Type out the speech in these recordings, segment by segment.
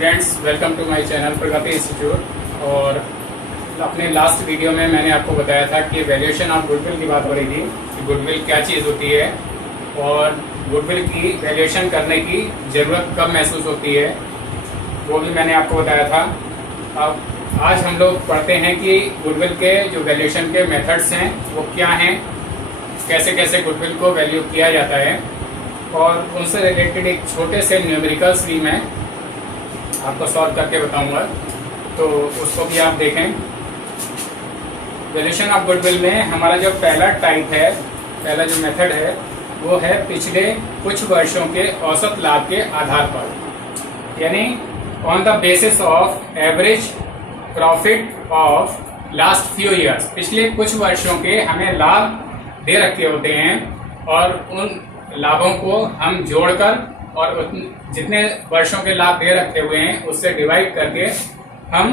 Students, welcome to my channel Pragati institute. और अपने last video में मैंने आपको बताया था कि वैल्यूएशन ऑफ गुडविल की बात हो रही थी कि गुडविल क्या चीज़ होती है और गुडविल की वैल्यूएशन करने की ज़रूरत कब महसूस होती है, वो भी मैंने आपको बताया था। अब आज हम लोग पढ़ते हैं कि गुडविल के जो वैल्यूएशन के मेथड्स हैं वो क्या हैं, कैसे कैसे गुडविल को वैल्यू किया जाता है, और उनसे रिलेटेड एक छोटे से न्यूमेरिकल्स भी मैं आपको सॉल्व करके बताऊंगा, तो उसको भी आप देखें। वैल्यूएशन ऑफ गुडविल में हमारा जो पहला टाइप है, पहला जो मेथड है वो है पिछले कुछ वर्षों के औसत लाभ के आधार पर, यानी on the basis of average profit of last few years. पिछले कुछ वर्षों के हमें लाभ दे रखे होते हैं और उन लाभों को हम जोड़कर और जितने वर्षों के लाभ दे रखे हुए हैं उससे डिवाइड करके हम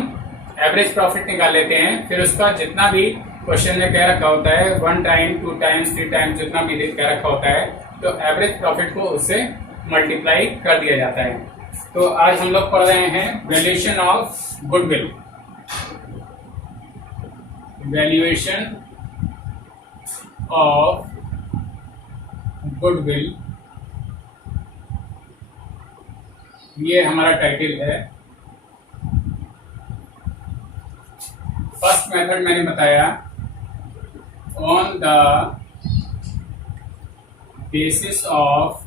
एवरेज प्रॉफिट निकाल लेते हैं। फिर उसका जितना भी क्वेश्चन में कह रखा होता है 1 टाइम 2 टाइम्स 3 टाइम्स जितना भी कह रखा होता है, तो एवरेज प्रॉफिट को उससे मल्टीप्लाई कर दिया जाता है। तो आज हम लोग पढ़ रहे हैं valuation of goodwill. Valuation of goodwill, ये हमारा टाइटल है। फर्स्ट मेथड मैंने बताया on the basis of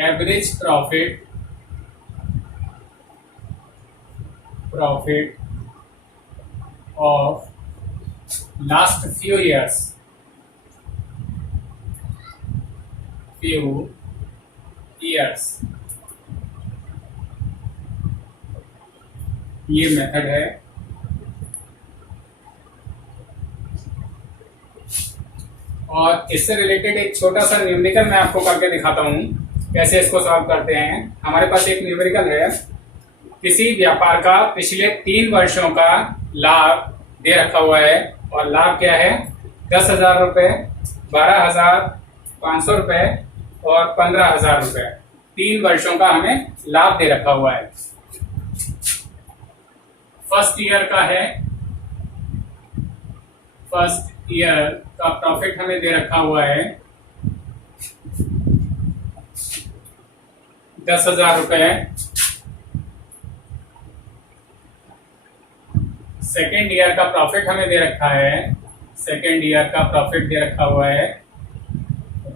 average profit of last few years, ये मेथड है। और इससे रिलेटेड एक छोटा सा न्यूमेरिकल मैं आपको करके दिखाता हूँ कैसे इसको सॉल्व करते हैं। हमारे पास एक न्यूमेरिकल है, किसी व्यापार का पिछले 3 वर्षों का लाभ दे रखा हुआ है और लाभ क्या है 10,000 रुपये, 12,500 रुपये और 15,000 रुपये। 3 वर्षों का हमें लाभ दे रखा हुआ है। फर्स्ट ईयर का है, फर्स्ट ईयर का प्रॉफिट हमें दे रखा हुआ है 10,000 रुपये। सेकेंड ईयर का प्रॉफिट हमें दे रखा है, सेकेंड ईयर का प्रॉफिट दे रखा हुआ है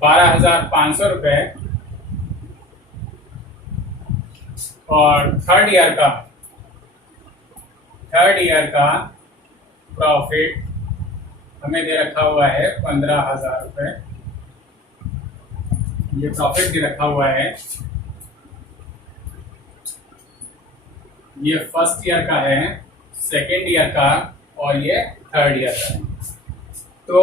12,500 रुपये। और थर्ड ईयर का प्रॉफिट हमें दे रखा हुआ है 15,000 रुपये। ये प्रॉफिट दे रखा हुआ है, ये फर्स्ट ईयर का है, सेकेंड ईयर का और ये थर्ड ईयर का है। तो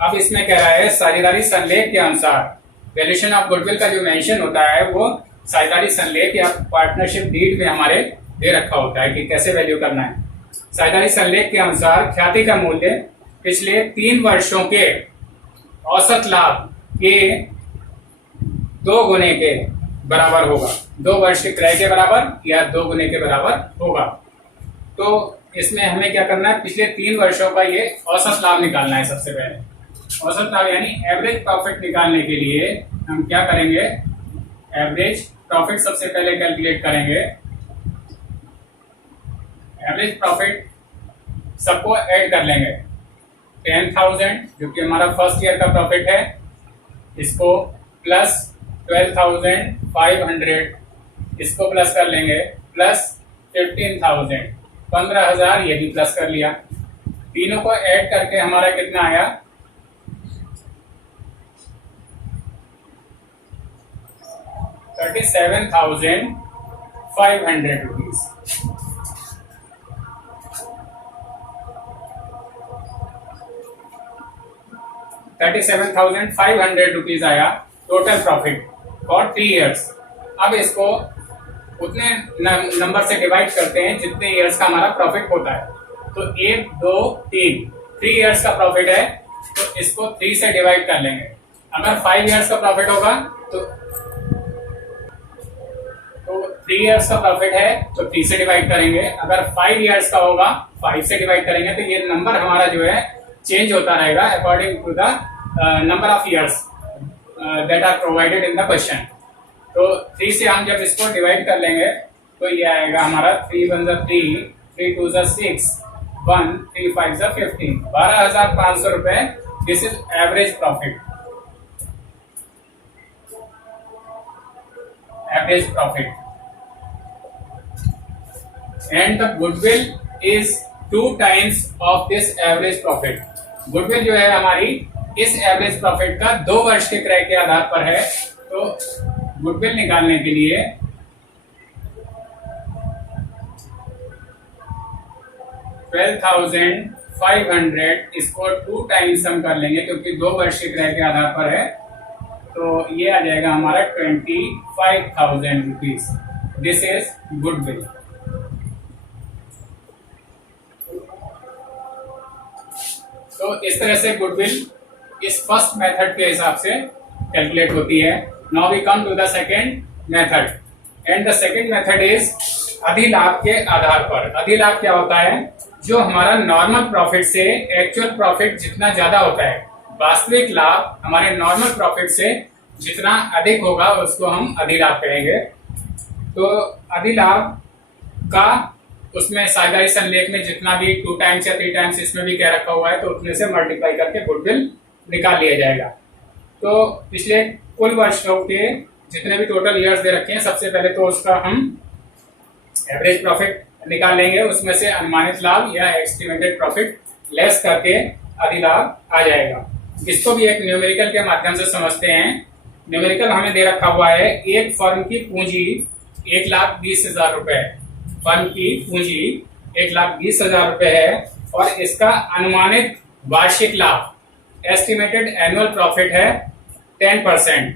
अब इसमें कह रहा है साझेदारी संलेख के अनुसार वैल्यूएशन ऑफ गुडविल का जो मेंशन होता है वो साझेदारी संलेख या पार्टनरशिप डीड में हमारे दे रखा होता है कि कैसे वैल्यू करना है। साझेदारी संलेख के अनुसार ख्याति का मूल्य पिछले 3 वर्षों के औसत लाभ के 2 गुने के बराबर होगा। 2 वर्ष के क्रय के बराबर या 2 गुने के बराबर होगा। तो इसमें हमें क्या करना है, पिछले 3 वर्षों का ये औसत लाभ निकालना है। सबसे पहले औसत लाभ यानी एवरेज प्रॉफिट निकालने के लिए हम क्या करेंगे, एवरेज प्रॉफिट सबसे पहले कैलकुलेट करेंगे। एवरेज प्रॉफिट सबको ऐड कर लेंगे। 10,000 जो कि हमारा फर्स्ट ईयर का प्रॉफिट है, इसको प्लस 12,500 इसको प्लस कर लेंगे, प्लस 15,000 15,000 ये भी प्लस कर लिया। तीनों को ऐड करके हमारा कितना आया 37,500 रुपीज। 37,500 रुपीज आया टोटल प्रॉफिट फॉर 3 ईयर्स। अब इसको उतने नंबर से डिवाइड करते हैं जितने ईयर्स का हमारा प्रॉफिट होता है। तो 1 2 3 3 ईयर्स का प्रॉफिट है तो इसको 3 से डिवाइड कर लेंगे। अगर 5 ईयर्स का प्रॉफिट होगा तो तो 3 इयर्स का प्रॉफिट है तो 3 से डिवाइड करेंगे, अगर 5 इयर्स का होगा 5 से डिवाइड करेंगे, तो ये नंबर हमारा जो है चेंज होता रहेगा according to the number of years that are provided in the question. तो 3 से हम जब इसको डिवाइड कर लेंगे तो ये आएगा हमारा 3 1 3, 3 2 6, 1 3 5 15, 12,500 रुपए। This is average profit, average profit and the goodwill is 2 times of this average profit। goodwill जो है हमारी इस एवरेज प्रॉफिट का 2 वर्ष के क्रय के आधार पर है। तो गुडविल निकालने के लिए 12,500 इसको 2 टाइम्स हम कर लेंगे क्योंकि 2 वर्ष के क्रय के आधार पर है, तो ये आ जाएगा हमारा 25,000 रुपीज। This is goodwill. तो इस तरह से गुडविल इस फर्स्ट मेथड के हिसाब से कैलकुलेट होती है। Now we come to the second method and the second method is अधिलाभ के आधार पर। अधिलाभ क्या होता है? जो हमारा नॉर्मल प्रॉफिट से एक्चुअल प्रॉफिट जितना ज्यादा होता है, वास्तविक लाभ हमारे नॉर्मल प्रॉफिट से जितना अधिक होगा उसको हम अधिलाभ कहेंगे। तो अधिलाभ का उसमें साझेदारी संलेख में जितना भी 2 टाइम्स या 3 टाइम्स इसमें भी क्या रखा हुआ है, तो उतने से मल्टीप्लाई करके गुडविल निकाल लिया जाएगा। तो पिछले कुल वर्षों के जितने भी टोटल ईयर्स दे रखे हैं, सबसे पहले तो उसका हम एवरेज प्रॉफिट निकाल लेंगे, उसमें से अनुमानित लाभ या एस्टिमेटेड प्रॉफिट लेस करके अधिलाभ आ जाएगा। इसको भी एक न्यूमेरिकल के माध्यम से समझते हैं। न्यूमेरिकल हमें दे रखा हुआ है, एक फर्म की पूंजी 1,20,000 रुपए, फर्म की पूंजी 1,20,000 रुपए है और इसका अनुमानित वार्षिक लाभ एस्टिमेटेड एनुअल प्रॉफिट है 10%,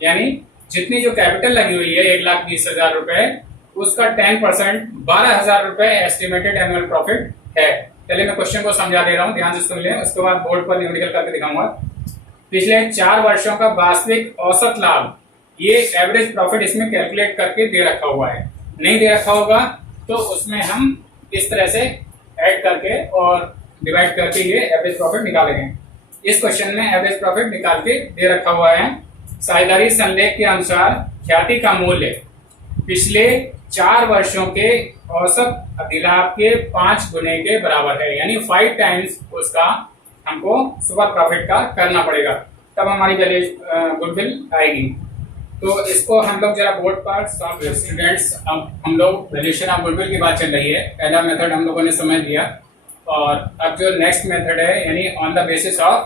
यानी जितनी जो कैपिटल लगी हुई है 1,20,000 रुपए, उसका 10% 12,000 रुपए एस्टिमेटेड एनुअल प्रॉफिट है। पहले मैं क्वेश्चन को समझा दे रहा हूं, ध्यान से सुन लें, उसके बाद बोर्ड पर न्यूमेरिकल करके दिखाऊंगा। पिछले 4 वर्षों का वास्तविक औसत लाभ, ये एवरेज प्रॉफिट इसमें कैलकुलेट करके दे रखा हुआ है। नहीं दे रखा होगा तो उसमें हम इस तरह से ऐड करके और डिवाइड करके ये एवरेज प्रॉफिट निकालेंगे। इस क्वेश्चन में एवरेज प्रॉफिट निकाल के दे रखा हुआ है। साझेदारी संलेख के अनुसार ख्याति का मूल्य पिछले 4 वर्षों के औसत अधिलाभ के 5 गुने के बराबर है, यानी 5 टाइम्स उसका हमको सुपर प्रॉफिट का करना पड़ेगा, तब हमारी गुडविल आएगी। तो इसको हम लोग जरा बोर्ड पर स्टूडेंट्स, अब हम लोग वैल्यूएशन ऑफ गुडविल की बात चल रही है। पहला मेथड हम लोगों ने समझ लिया और अब जो नेक्स्ट मेथड है, यानी on the basis of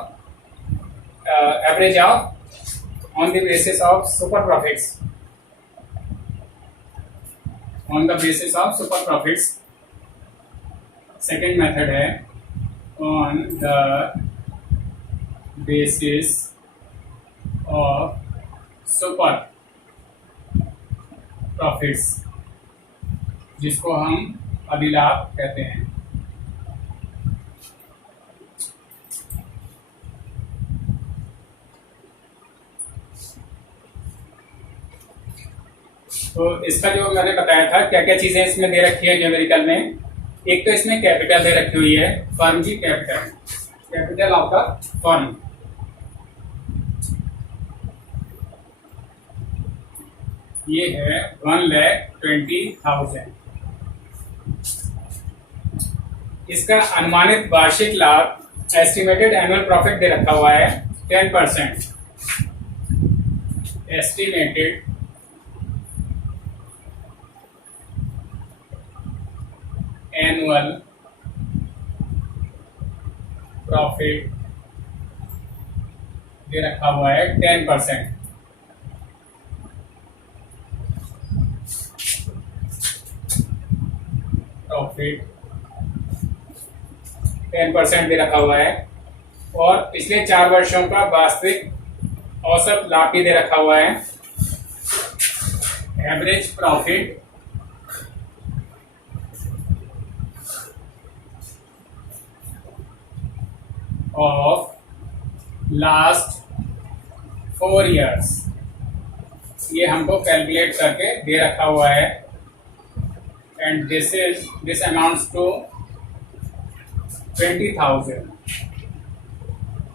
average of on the basis of super profits, on the basis of super profits। second method है on the basis of super profits, जिसको हम अधिलाभ कहते हैं। तो इसका जो मैंने बताया था क्या क्या चीजें इसमें दे रखी है न्यूमेरिकल में। एक तो इसमें कैपिटल दे रखी हुई है, फर्म की कैपिटल ऑफ द फर्म। ये है 1,20,000। इसका अनुमानित वार्षिक लाभ एस्टिमेटेड एनुअल प्रॉफिट दे रखा हुआ है 10%। एस्टिमेटेड एनुअल प्रॉफिट दे रखा हुआ है 10%। प्रॉफिट 10% दे रखा हुआ है और पिछले 4 वर्षों का वास्तविक औसत लाभ भी दे रखा हुआ है। Average profit of last 4 years, ये हमको कैलकुलेट करके दे रखा हुआ है, एंड दिस अमाउंट्स टू 20,000,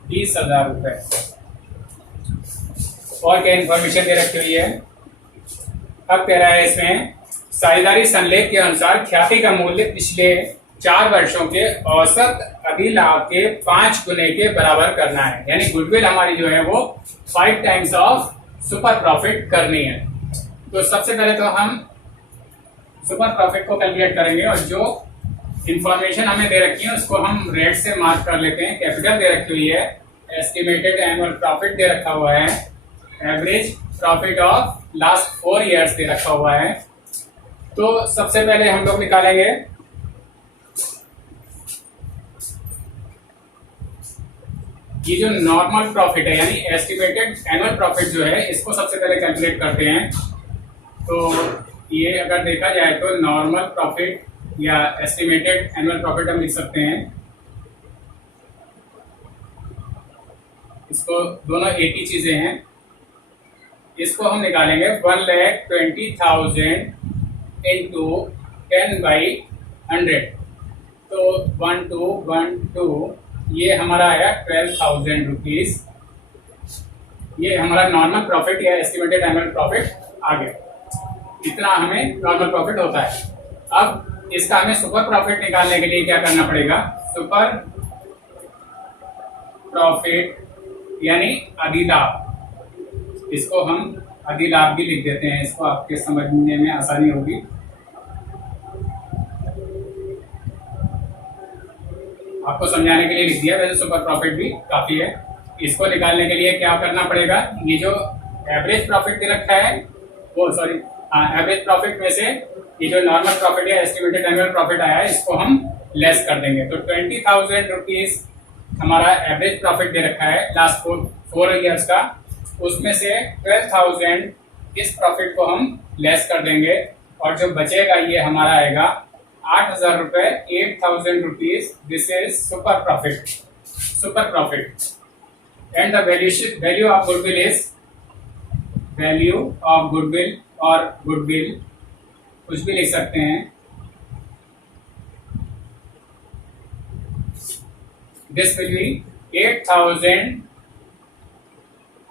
20,000 रुपये। और क्या इन्फॉर्मेशन दे रखी हुई है? अब कह रहा है इसमें साझेदारी संलेख के अनुसार ख्याति का मूल्य पिछले 4 वर्षों के औसत अधिलाभ के 5 गुने के बराबर करना है। यानी गुडविल हमारी जो है वो 5 टाइम्स ऑफ सुपर प्रॉफिट करनी है। तो सबसे पहले तो हम सुपर प्रॉफिट को कैलकुलेट करेंगे, और जो इंफॉर्मेशन हमें दे रखी है उसको हम रेट से मार्क कर लेते हैं। कैपिटल दे रखी हुई है, एस्टिमेटेड एनुअल प्रॉफिट दे रखा हुआ है, average profit of last 4 years they रखा हुआ है। तो सबसे पहले हम लोग निकालेंगे ये जो नॉर्मल प्रॉफिट है, यानी एस्टिमेटेड एनुअल प्रॉफिट जो है, इसको सबसे पहले कैलकुलेट करते हैं। तो ये अगर देखा जाए तो नॉर्मल प्रॉफिट या एस्टिमेटेड एनुअल प्रॉफिट हम लिख सकते हैं। इसको दोनों एक ही चीजें हैं। इसको हम निकालेंगे 1,20,000 इंटू 10/100। तो 1212 ये हमारा आया 12,000 रुपीज। ये हमारा नॉर्मल प्रॉफिट या एस्टिमेटेड एनुअल प्रॉफिट आ गया। इतना हमें नॉर्मल प्रॉफिट होता है। अब इसका हमें सुपर प्रॉफिट निकालने के लिए क्या करना पड़ेगा? सुपर प्रॉफिट यानी अधिलाभ। इसको हम अधिलाभ भी लिख देते हैं, इसको आपके समझने में आसानी होगी। आपको समझाने के लिए लिख दिया, वैसे सुपर प्रॉफिट भी काफी है। इसको निकालने के लिए क्या करना पड़ेगा? ये जो एवरेज प्रॉफिट दे रखा है वो एवरेज प्रॉफिट में से ये जो नॉर्मल प्रॉफिट या एस्टिमेटेड एनुअल प्रॉफिट आया है इसको हम लेस कर देंगे। तो 20,000 रुपीज हमारा एवरेज प्रॉफिट दे रखा है लास्ट 4 ईयर्स का, उसमें से 12,000 इस प्रॉफिट को हम लेस कर देंगे, और जो बचेगा ये हमारा आएगा 8,000 रुपए, 8,000 rupees. This is super profit. Super profit and the value of goodwill is, value of goodwill और गुडविल कुछ भी लिख सकते हैं। दिस विल बी 8,000,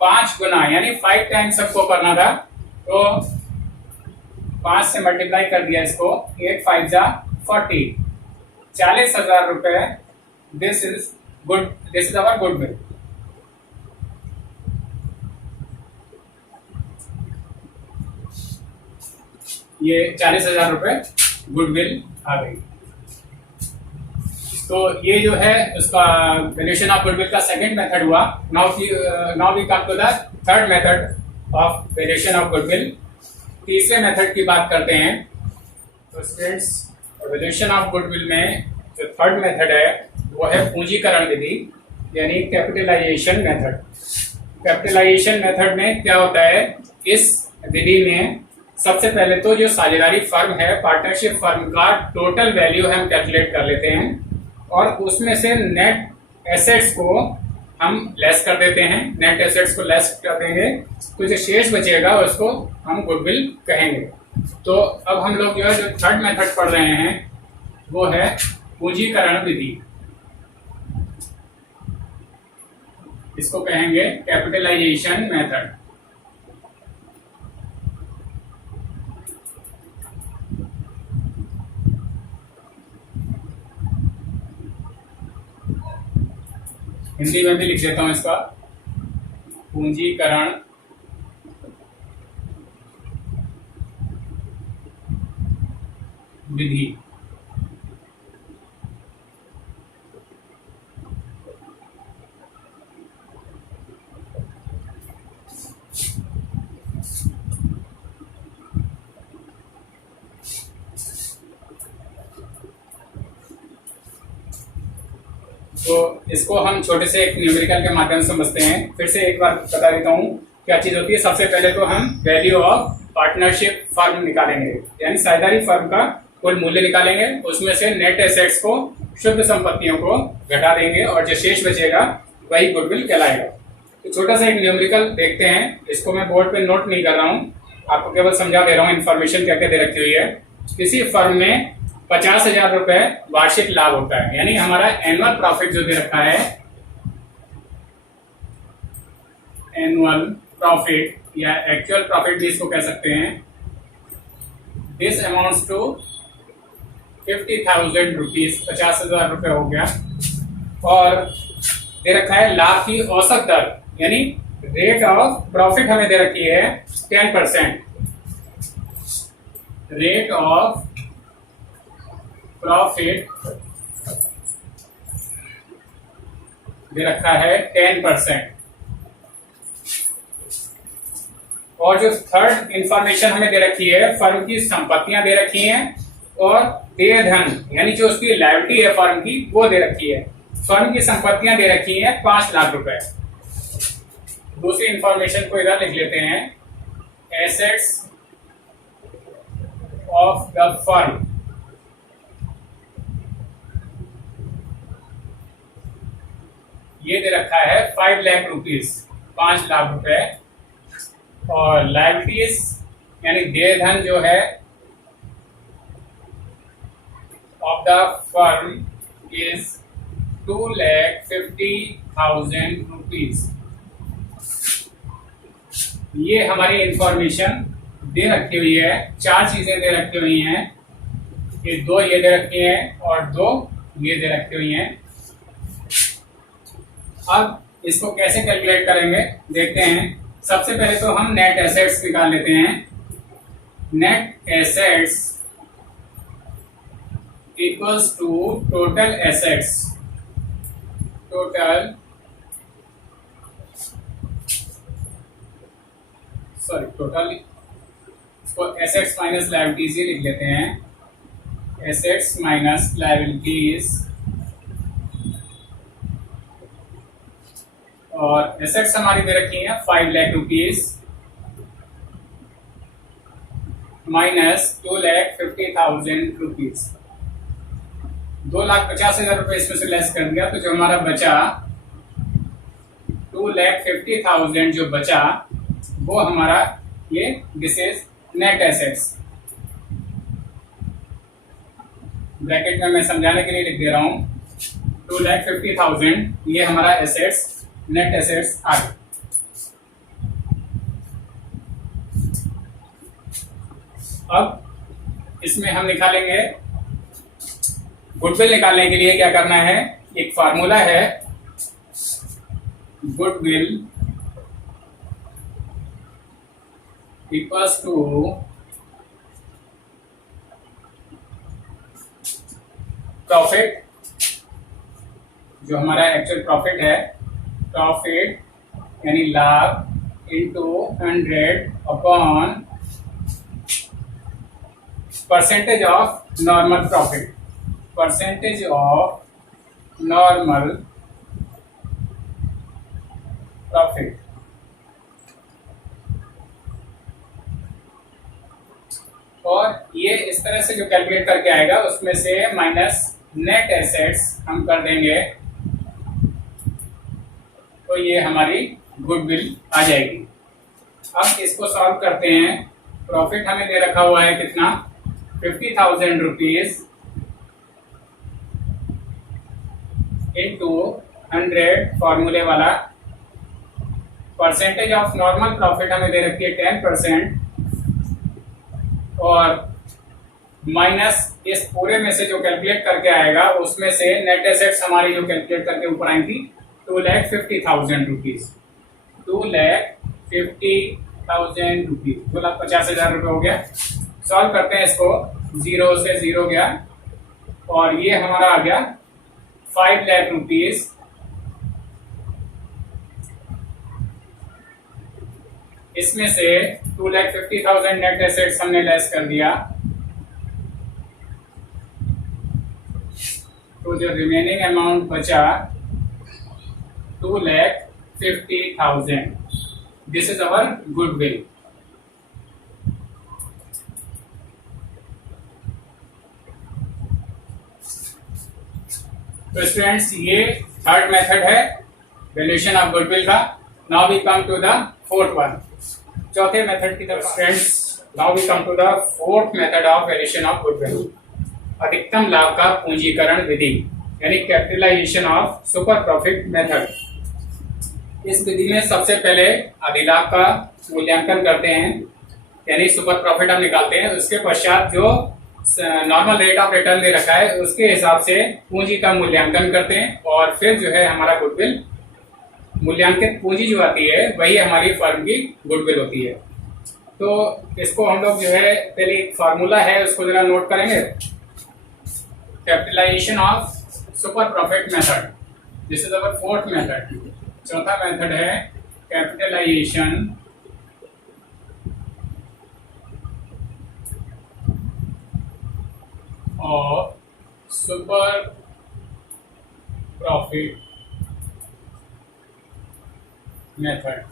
5 गुना यानी 5 टाइम्स सबको करना था, तो 5 से मल्टीप्लाई कर दिया इसको। 8 5 जा 40, 40,000 रुपए। This is good, this is our goodwill. ये 40,000 रुपए गुडविल आ गई। तो ये जो है उसका वैल्यूएशन ऑफ गुडविल का सेकंड मेथड हुआ। Now we come to the third method of valuation of goodwill. तीसरे मेथड की बात करते हैं। तो स्टूडेंट्स, वैल्यूएशन ऑफ गुडविल में जो थर्ड मेथड है वो है पूंजीकरण विधि, यानी कैपिटलाइजेशन मेथड। कैपिटलाइजेशन मेथड में क्या होता है? इस विधि में सबसे पहले तो जो साझेदारी फर्म है, पार्टनरशिप फर्म का टोटल वैल्यू हम कैलकुलेट कर लेते हैं, और उसमें से नेट एसेट्स को हम लेस कर देते हैं। नेट एसेट्स को लेस कर देंगे तो जो शेष बचेगा उसको हम गुडविल कहेंगे। तो अब हम लोग जो है जो थर्ड मेथड पढ़ रहे हैं वो है पूंजीकरण विधि। इसको कहेंगे कैपिटलाइजेशन मेथड। हिंदी में भी लिख देता हूं इसका, पूंजीकरण विधि। तो इसको हम छोटे से एक न्यूमेरिकल के माध्यम से समझते हैं। फिर से एक बार बता देता हूँ क्या चीज होती है। सबसे पहले तो हम वैल्यू ऑफ पार्टनरशिप फर्म निकालेंगे, यानी साझेदारी फर्म का कुल मूल्य निकालेंगे। उसमें से नेट एसेट्स को, शुद्ध संपत्तियों को घटा देंगे, और जो शेष बचेगा वही गुडविल कहलाएगा। तो छोटा सा एक न्यूमेरिकल देखते हैं, इसको मैं बोर्ड पे नोट नहीं कर रहा हूँ, आपको केवल समझा दे रहा हूँ इन्फॉर्मेशन क्या क्या दे रखी हुई है। किसी फर्म में 50,000 रुपए वार्षिक लाभ होता है, यानी हमारा एनुअल प्रॉफिट जो दे रखा है, एनुअल प्रॉफिट या एक्चुअल प्रॉफिट भी इसको कह सकते हैं, दिस अमाउंट्स टू 50,000 रुपीज, 50,000 रुपए हो गया। और दे रखा है लाभ की औसत दर, यानी रेट ऑफ प्रॉफिट हमें दे रखी है 10%, रेट ऑफ प्रॉफिट दे रखा है 10%। और जो थर्ड इंफॉर्मेशन हमें दे रखी है, फर्म की संपत्तियां दे रखी हैं और देय धन यानी जो उसकी लायबिलिटी है फर्म की वो दे रखी है। फर्म की संपत्तियां दे रखी हैं 5 लाख रुपए। दूसरी इंफॉर्मेशन को इधर लिख लेते हैं, एसेट्स ऑफ द फर्म, ये दे रखा है 5 लाख रुपीज, 5 लाख रुपए। और लायबिलिटीज यानी देय धन जो है of the firm is 2,50,000 rupees. ये हमारी इंफॉर्मेशन दे रखी हुई है, 4 चीजें दे रखी हुई हैं, ये 2 ये दे रखी हैं और 2 ये दे रखी हुई हैं। अब इसको कैसे कैलकुलेट करेंगे देखते हैं। सबसे पहले तो हम नेट एसेट्स निकाल लेते हैं। Net assets equals to total assets, total इसको एसेट्स माइनस लायबिलिटीज ही लिख लेते हैं, एसेट्स माइनस लायबिलिटीज। और एसेट्स हमारी दे रखी है 5 लाख रुपीज माइनस 2,50,000 रुपीज, 2,50,000 रुपए इसमें से लेस कर दिया, तो जो हमारा बचा 2,50,000 जो बचा वो हमारा ये this is net assets. Bracket में मैं समझाने के लिए लिख दे रहा हूं, 2,50,000 ये हमारा एसेट्स, नेट एसेट्स आ गए। अब इसमें हम निकालेंगे, गुडविल निकालने के लिए क्या करना है, एक फार्मूला है, गुडविल इक्वल्स टू प्रॉफिट, जो हमारा एक्चुअल प्रॉफिट है, प्रॉफिट यानी लाभ into 100 upon percentage of normal profit, percentage of normal profit. और ये इस तरह से जो कैलकुलेट करके आएगा उसमें से माइनस नेट एसेट्स हम कर देंगे, तो ये हमारी गुडविल आ जाएगी। अब इसको सॉल्व करते हैं। प्रॉफिट हमें दे रखा हुआ है कितना, 50,000 रुपीज इंटू 100 फॉर्मूले वाला, परसेंटेज ऑफ नॉर्मल प्रॉफिट हमें दे रखी है 10%, और माइनस इस पूरे में से जो कैलकुलेट करके आएगा उसमें से नेट एसेट्स हमारी जो कैलकुलेट करके ऊपर आएंगी 2,50,000 रुपीज, 2,50,000 रुपीज, 2,50,000 रुपये हो गया। सॉल्व करते हैं इसको, 0 से 0 गया और ये हमारा आ गया 5 लाख रुपीज। इसमें से 2,50,000 नेट एसेट्स हमने लेस कर दिया, तो जो रिमेनिंग अमाउंट बचा 2,50,000, दिस इज अवर गुडविल। तो स्टूडेंट्स ये थर्ड मेथड है वैल्यूएशन ऑफ गुडविल का। Now we come to the fourth one, चौथे मेथड की तरफ friends. Now we come to the fourth method of addition of goodwill, अधिकतम लाभ का पूंजीकरण विधि, यानी capitalisation of super profit method. इस विधि में सबसे पहले अधिलाभ का मूल्यांकन करते हैं, यानी सुपर प्रॉफिट हम निकालते हैं। उसके पश्चात जो नॉर्मल रेट ऑफ रिटर्न दे रखा है उसके हिसाब से पूंजी का मूल्यांकन करते हैं, और फिर जो है हमारा गुडविल मूल्यांकित पूंजी जो आती है वही हमारी फर्म की गुडविल होती है। तो इसको हम लोग जो है पहले एक फार्मूला है उसको जरा नोट करेंगे। Capitalisation of super profit method, this is our fourth method. चौथा मेथड है capitalisation of super profit method.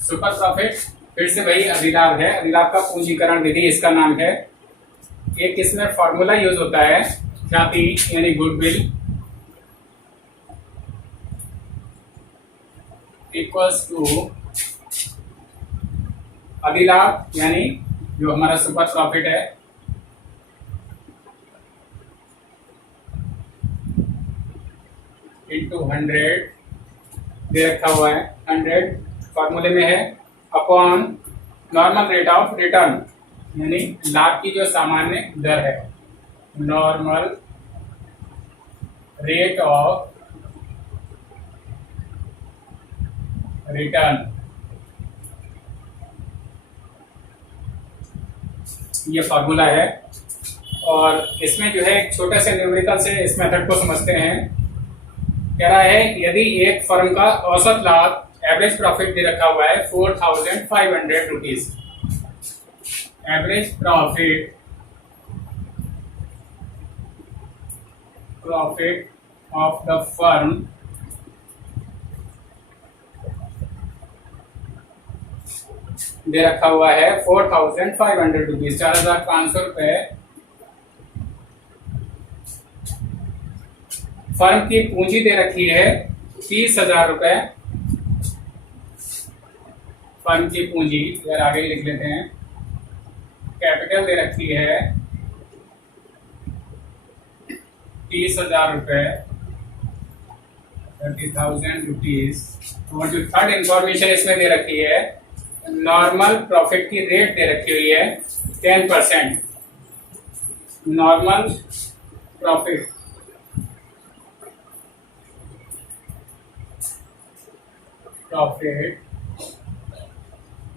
Super profit फिर से वही अधिलाभ है, अधिलाभ का पूंजीकरण विधि इसका नाम है। एक इसमें फॉर्मूला यूज होता है, ख्याति यानी गुडविल इक्वल्स टू अधिलाभ यानी जो हमारा सुपर प्रॉफिट है इंटू 100 दे रखा हुआ है, 100 फॉर्मूले में है, upon normal rate of return यानी लाभ की जो सामान्य दर है, नॉर्मल रेट ऑफ रिटर्न। ये फार्मूला है, और इसमें जो है एक छोटे से न्यूमेरिकल से इस मेथड को समझते हैं। कह रहा है यदि एक फर्म का औसत लाभ एवरेज प्रॉफिट दे रखा हुआ है 4500 rupees, average profit of the firm दे रखा हुआ है 4500 रुपीज, 4500 रुपए। फर्म की पूंजी दे रखी है 30,000 रुपए, फर्म की पूंजी अगर आगे लिख लेते हैं, कैपिटल दे रखी है 30,000 रुपए, 30,000 रुपीज। और जो थर्ड इंफॉर्मेशन इसमें दे रखी है, नॉर्मल प्रॉफिट की रेट दे रखी हुई है 10%, नॉर्मल प्रॉफिट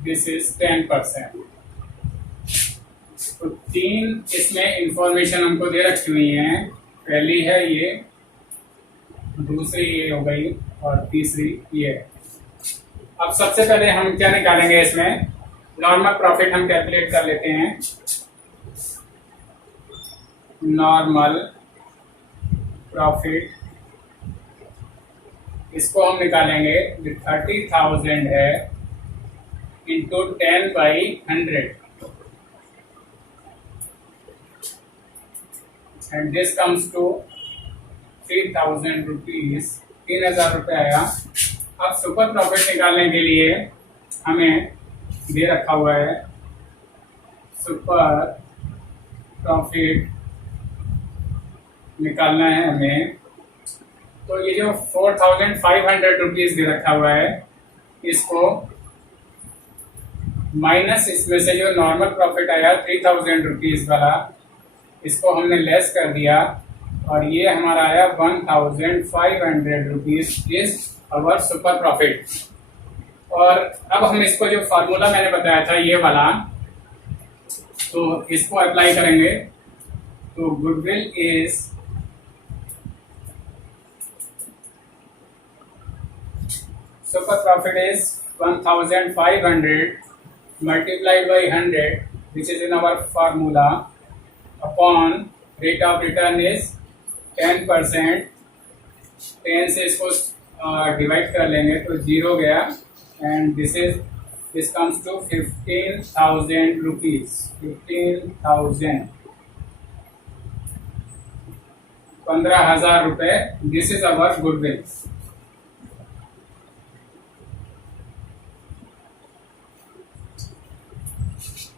दिस इज 10%। तो तीन इसमें इंफॉर्मेशन हमको दे रखी हुई है, पहली है ये, दूसरी ये हो गई, और तीसरी ये। अब सबसे पहले हम क्या निकालेंगे, इसमें नॉर्मल प्रॉफिट हम कैलकुलेट कर लेते हैं। नॉर्मल प्रॉफिट इसको हम निकालेंगे, 30,000 है into 10/100 and this comes to 3,000 rupees, 3,000 रुपये आया। अब सुपर प्रॉफिट निकालने के लिए हमें दे रखा हुआ है सुपर प्रॉफिट निकालना है हमें। तो ये जो 4,500 रुपीज दे रखा हुआ है, इसको माइनस इसमें से जो नॉर्मल प्रॉफिट आया 3,000 रुपीज वाला, इसको हमने लेस कर दिया, और ये हमारा आया 1,500 rupees is our super profit. और अब हम इसको जो फार्मूला मैंने बताया था ये वाला, तो इसको अप्लाई करेंगे। तो goodwill is super profit is 1,500 multiplied by 100 which is in our formula upon rate of return is 10%। 10 से इसको डिवाइड कर लेंगे तो 0 गया, and this comes to 15,000 rupees. 15,000, 15,000 रुपए. This is our goodwill.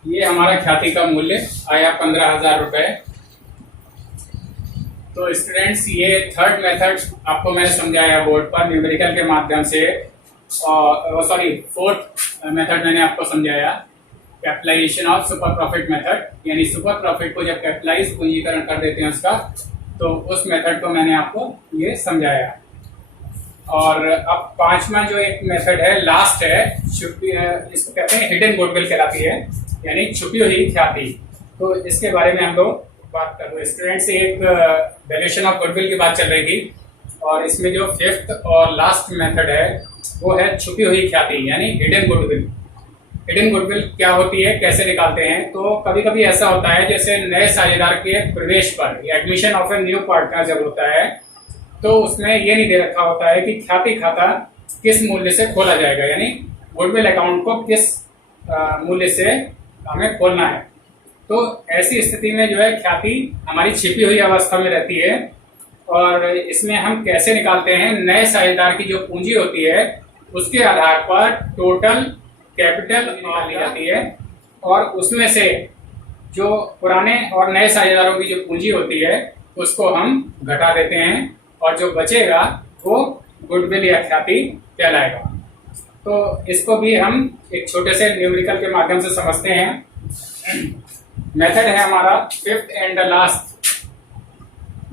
ये हमारा ख्याति का मूल्य आया 15,000 रुपए. तो स्टूडेंट्स, ये थर्ड मेथड आपको मैंने समझाया बोर्ड पर न्यूमेरिकल के माध्यम से. सॉरी, फोर्थ मेथड मैंने आपको समझाया, capitalisation of super profit method. यानी सुपर प्रॉफिट को जब कैपिटलाइज पूंजीकरण कर देते हैं उसका, तो उस मेथड को मैंने आपको ये समझाया. और अब पांचवा जो एक मेथड है, लास्ट है, इसको कहते हैं हिडन गुडविल कहलाती है, यानी छुपी हुई ख्याति. तो इसके बारे में हम लोग बात कर रहे हैं. स्टूडेंट्स, एक वैल्यूएशन ऑफ गुडविल की बात चल रही थी, और इसमें जो फिफ्थ और लास्ट मेथड है वो है छुपी हुई ख्याति, यानी हिडन गुडविल. हिडन गुडविल क्या होती है, कैसे निकालते हैं? तो कभी कभी ऐसा होता है, जैसे नए साझेदार के प्रवेश पर, admission of a new partner जब होता है, तो उसमें ये नहीं दे रखा होता है कि ख्याति खाता किस मूल्य से खोला जाएगा, यानी गुडविल अकाउंट को किस मूल्य से हमें खोलना है. तो ऐसी स्थिति में जो है ख्याति हमारी छिपी हुई अवस्था में रहती है. और इसमें हम कैसे निकालते हैं? नए साझेदार की जो पूंजी होती है उसके आधार पर टोटल कैपिटल निकाली जाती है, और उसमें से जो पुराने और नए साझेदारों की जो पूंजी होती है उसको हम घटा देते हैं, और जो बचेगा वो गुडविल या ख्याति कहलाएगा. तो इसको भी हम एक छोटे से न्यूमेरिकल के माध्यम से समझते हैं. मेथड है हमारा fifth and the last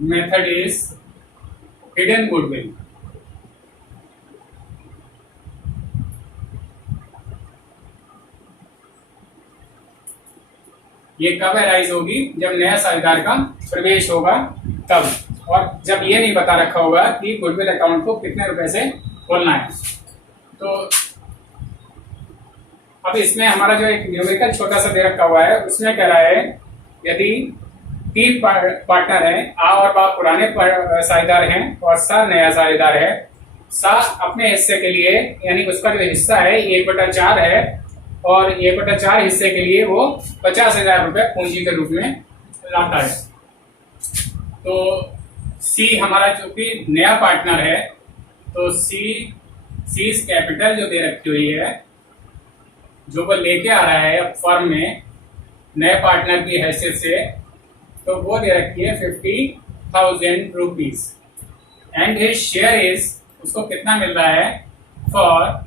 method is hidden goodwill. ये कब अराइज होगी? जब नया साझेदार का प्रवेश होगा तब, और जब ये नहीं बता रखा होगा कि गुडविल अकाउंट को कितने रुपए से खोलना है. तो अब इसमें हमारा जो एक न्यूमेरिकल छोटा सा दे रखा हुआ है, उसमें कह रहा है यदि तीन पार्टनर हैं, आ और बा पुराने साझेदार हैं और सा नया साझेदार है. सा अपने हिस्से के लिए, यानी उसका जो हिस्सा है 1/4 है, और 1/4 हिस्से के लिए वो 50,000 रुपए पूंजी के रूप में लाता है. तो सी हमारा जो कि नया पार्टनर है, तो सी कैपिटल जो दे रखी हुई है, जो वो लेके आ रहा है अब फर्म में नए पार्टनर की हैसियत से, तो वो दे रखी है 50,000 rupees. And his share is, उसको कितना मिल रहा है? For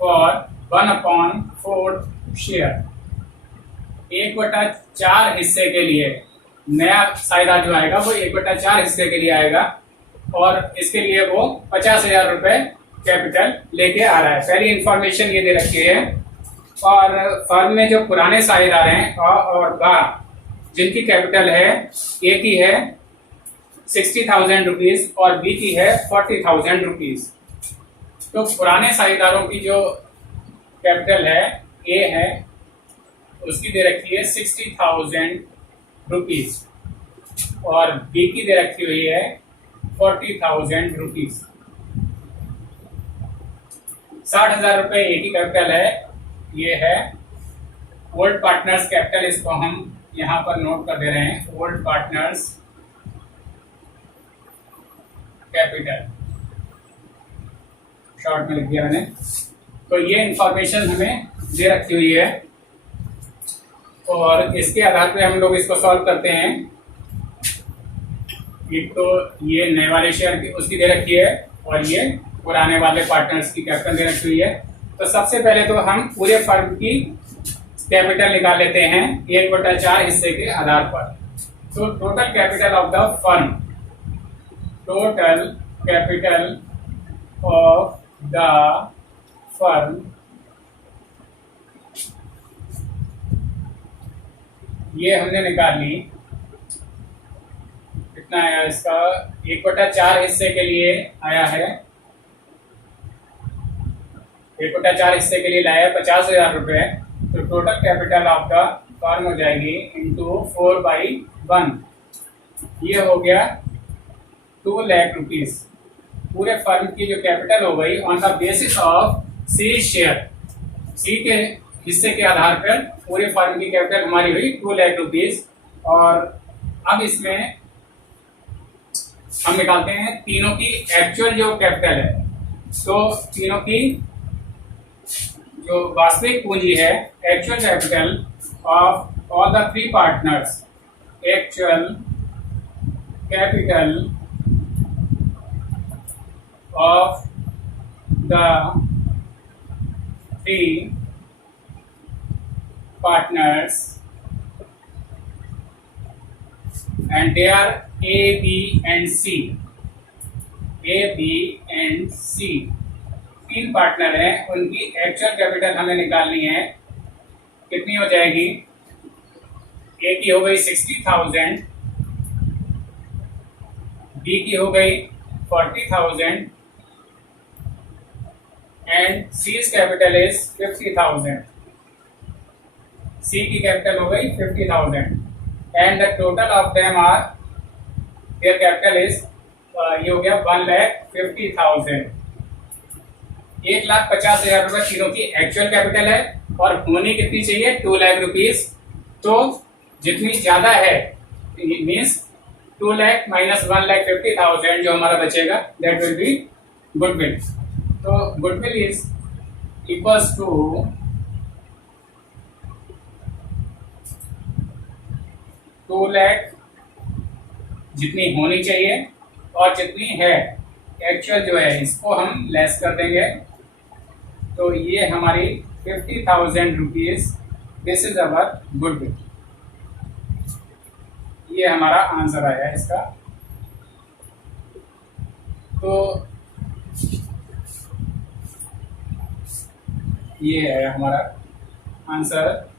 1/4 share. 1/4 हिस्से के लिए नया साझेदार जो आएगा वो 1/4 हिस्से के लिए आएगा, और इसके लिए वो 50,000 रुपए कैपिटल लेके आ रहा है. पहली इंफॉर्मेशन ये दे रखी है. और फर्म में जो पुराने साझेदार हैं और बा, जिनकी कैपिटल है, ए की है 60,000 रुपीज और बी की है 40,000 रुपीज. तो पुराने साझेदारों की जो कैपिटल है, ए है, उसकी दे रखी है 60,000 रुपीज, और बी की दे रखी हुई है 40,000 रुपीज. 60,000 रुपए ए की कैपिटल है, ये है ओल्ड पार्टनर्स कैपिटल. इसको हम यहां पर नोट कर दे रहे हैं, ओल्ड पार्टनर्स कैपिटल, शॉर्ट में लिख दिया मैंने. तो ये इंफॉर्मेशन हमें दे रखी हुई है, और इसके आधार पे हम लोग इसको सॉल्व करते हैं. एक तो ये नए वाले शेयर की उसकी दे रखी है, और ये पुराने वाले पार्टनर्स की कैपिटल दे रखी हुई है. तो सबसे पहले तो हम पूरे फर्म की कैपिटल निकाल लेते हैं 1/4 हिस्से के आधार पर. तो total capital of the firm, total capital of the firm, ये हमने निकाल ली. कितना आया इसका? 1/4 हिस्से के लिए आया है, 1/4 हिस्से के लिए लाया 50,000 रुपए. तो total capital of the firm हो जाएगी इंटू 4/1, ये हो गया 2 लाख रुपीज. पूरे फर्म की जो कैपिटल हो गई on the basis of C share, C के हिस्से के आधार पर पूरे फर्म की कैपिटल हमारी हुई 2 लाख रुपीज। और अब इसमें हम निकालते हैं तीनों की एक्चुअल जो कैपिटल है। तो तीनों की जो वास्तविक पूंजी है, actual capital of all the 3 partners, actual capital of the 3 partners and they are A, B and C. A, B and C 3 partner हैं, उनकी एक्चुअल कैपिटल हमें निकालनी है। कितनी हो जाएगी? A की हो गई 60,000, B की हो गई 40,000 and C's capital is 50,000। C की कैपिटल हो गई 50,000 and the total of them are their capital is ये हो गया 1,50,000। 1,50,000 रुपए तीनों की एक्चुअल कैपिटल है और होनी कितनी चाहिए? 2 लाख रुपीज। तो जितनी ज्यादा है मीन्स 2 लाख माइनस 1,50,000 जो हमारा बचेगा दैट विल बी गुडविल। तो goodwill is equals to 2 lakh जितनी होनी चाहिए और जितनी है एक्चुअल जो है इसको हम लेस कर देंगे। तो ये हमारी 50,000 rupees, this is our goodwill. ये हमारा आंसर आया है इसका। तो ये है हमारा आंसर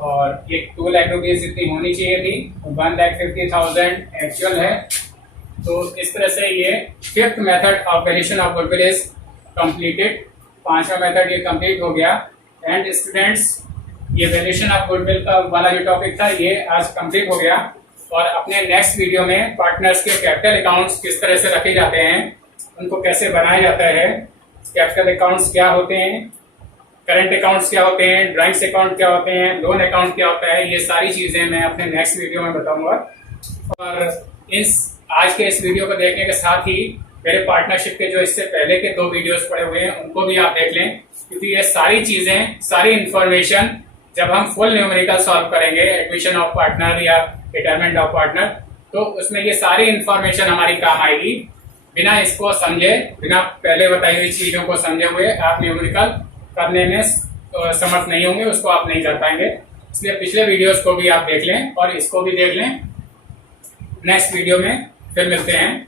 और ये 2 लाख रुपीज जितनी होनी चाहिए थी, 1,50,000 एक्चुअल है। तो इस तरह से ये 5th method of valuation of goodwill is completed. 5वां मेथड ये कंप्लीट हो गया। एंड स्टूडेंट्स, ये वैल्यूएशन ऑफ गुडविल का वाला जो टॉपिक था ये आज कंप्लीट हो गया। और अपने नेक्स्ट वीडियो में पार्टनर्स के कैपिटल अकाउंट्स किस तरह से रखे जाते हैं, उनको कैसे बनाया जाता है, कैपिटल अकाउंट्स क्या होते हैं, करंट अकाउंट्स क्या होते हैं, ड्राइंग्स अकाउंट क्या होते हैं, लोन अकाउंट क्या होता है, ये सारी चीजें मैं अपने नेक्स्ट वीडियो में बताऊंगा। और आज के इस वीडियो को देखने के साथ ही मेरे पार्टनरशिप के जो इससे पहले के 2 वीडियोस पड़े हुए हैं उनको भी आप देख लें, क्योंकि ये सारी चीजें, सारी इंफॉर्मेशन जब हम फुल न्यूमेरिकल सॉल्व करेंगे एडमिशन ऑफ पार्टनर या रिटायरमेंट ऑफ पार्टनर, तो उसमें ये सारी इंफॉर्मेशन हमारी काम आएगी। बिना इसको समझे, बिना पहले बताई हुई चीजों को समझे हुए आप न्यूमेरिकल करने में समर्थ नहीं होंगे, उसको आप नहीं कर पाएंगे। इसलिए पिछले वीडियोस को भी आप देख लें और इसको भी देख लें। नेक्स्ट वीडियो में फिर मिलते हैं।